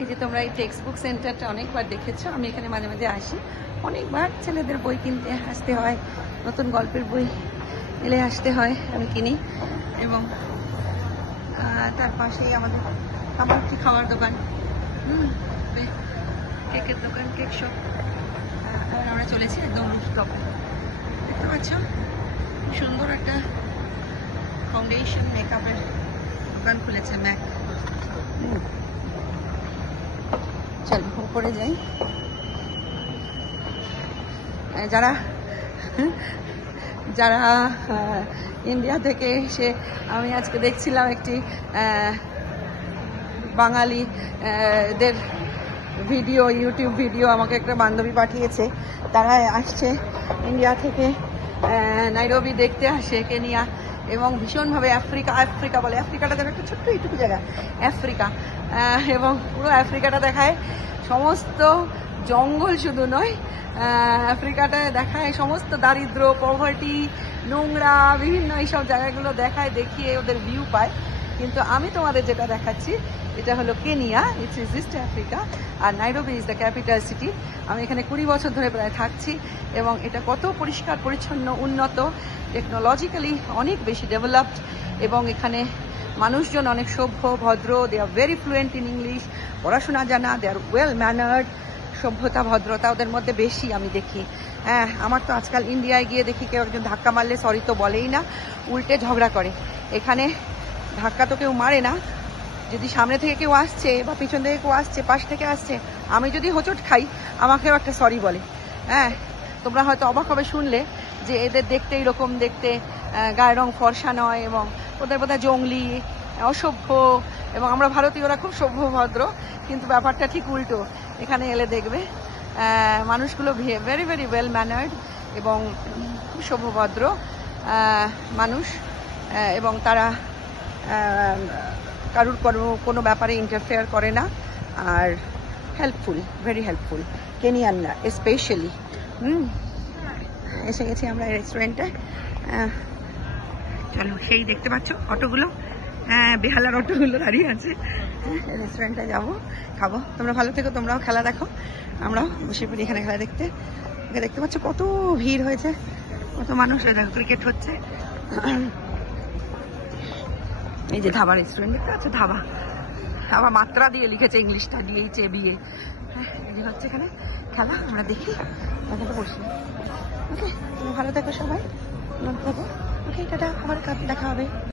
এই যে তোমরা এই টেক্সট বুক সেন্টারটা অনেকবার দেখেছো, আমি এখানে মাঝে মাঝে আসি। অনেকবার ছেলেদের বই কিনতে আসতে হয়, নতুন গল্পের বই এলে আসতে হয়, আমি কিনি। এবং তার পাশেই আমাদের আমার একটি খাওয়ার দোকান, কেকের দোকান, কেক শপ। এবার আমরা চলেছি একদম রুফটপে, দেখতে পাচ্ছ সুন্দর একটা ফাউন্ডেশন মেকআপের দোকান খুলেছে ম্যাক। চলো উপরে যাই। যারা যারা ইন্ডিয়া থেকে এসে, আমি আজকে দেখছিলাম একটি বাঙালিদের ভিডিও, ইউটিউব ভিডিও আমাকে একটা বান্ধবী পাঠিয়েছে। তারা আসছে ইন্ডিয়া থেকে, নাইরোবি দেখতে আসে, কেনিয়া, এবং ভীষণভাবে আফ্রিকা বলে। আফ্রিকাটা দেখো, একটা ছোট্ট এইটুকু জায়গা আফ্রিকা, এবং পুরো আফ্রিকাটা দেখায়। সমস্ত জঙ্গল শুধু নয়, আফ্রিকাটা দেখায় সমস্ত দারিদ্র, পভার্টি, নোংরা, বিভিন্ন এইসব জায়গাগুলো দেখায়, দেখিয়ে ওদের ভিউ পায়। কিন্তু আমি তোমাদের যেটা দেখাচ্ছি এটা হলো কেনিয়া, ইটস ইস্ট আফ্রিকা, আর Nairobi is the capital city. আমি এখানে 20 বছর ধরে প্রায় থাকছি, এবং এটা কত পরিষ্কার পরিচ্ছন্ন, উন্নত, টেকনোলজিক্যালি অনেক বেশি ডেভেলপড, এবং এখানে মানুষজন অনেক সভ্য, ভদ্র, they are very fluent in English, পড়াশোনা জানা, দে আর ওয়েল ম্যানার্ড, সভ্যতা ভদ্রতা ওদের মধ্যে বেশি আমি দেখি। হ্যাঁ, আমার তো আজকাল ইন্ডিয়ায় গিয়ে দেখি কেউ একজন ধাক্কা মারলে সরি তো বলেই না, উল্টে ঝগড়া করে। এখানে ধাক্কা তো কেউ মারে না, যদি সামনে থেকে কেউ আসছে বা পিছন থেকে কেউ আসছে, পাশ থেকে আসছে, আমি যদি হোঁচট খাই আমাকেও একটা সরি বলে। হ্যাঁ, তোমরা হয়তো অবাক হবে শুনলে যে এদের দেখতে এইরকম, দেখতে গায়ের রং ফর্সা নয়, এবং ওদের বোধহয় জঙ্গলি, অসভ্য, এবং আমরা ভারতীয়রা খুব সভ্য ভদ্র, কিন্তু ব্যাপারটা ঠিক উল্টো। এখানে এলে দেখবে মানুষগুলো ভেরি ভেরি ওয়েল ম্যানার্ড এবং খুব সভ্যভদ্র মানুষ, এবং তারা কারুর কোনো ব্যাপারে ইন্টারফেয়ার করে না, আর হেল্পফুল, ভেরি হেল্পফুল কেনিয়ানরা স্পেশালি। এসে গেছি আমরা রেস্টুরেন্টে। চলো, সেই দেখতে পাচ্ছ অটোগুলো, বেহালার অটোগুলো দাঁড়িয়ে আছে। রেস্টুরেন্টে যাবো, খাবো। তোমরা ভালো থেকো, তোমরাও খেলা দেখো, আমরাও বসে পড়ি এখানে খেলা দেখতে। দেখতে পাচ্ছ কত ভিড় হয়েছে, কত মানুষ, দেখো ক্রিকেট হচ্ছে। এই যে ধাবা রেস্টুরেন্ট দেখতে পাচ্ছ, ধাবা, আবার মাত্রা দিয়ে লিখেছে ইংলিশটা, ডিএইচএ বিএ। এই হচ্ছে এখানে খেলা, আমরা দেখি, এখানে বসি। ওকে, তুমি ভালো থেকো সবাই, ভালো থেকো। ওকে, টাটা, আবার দেখা হবে।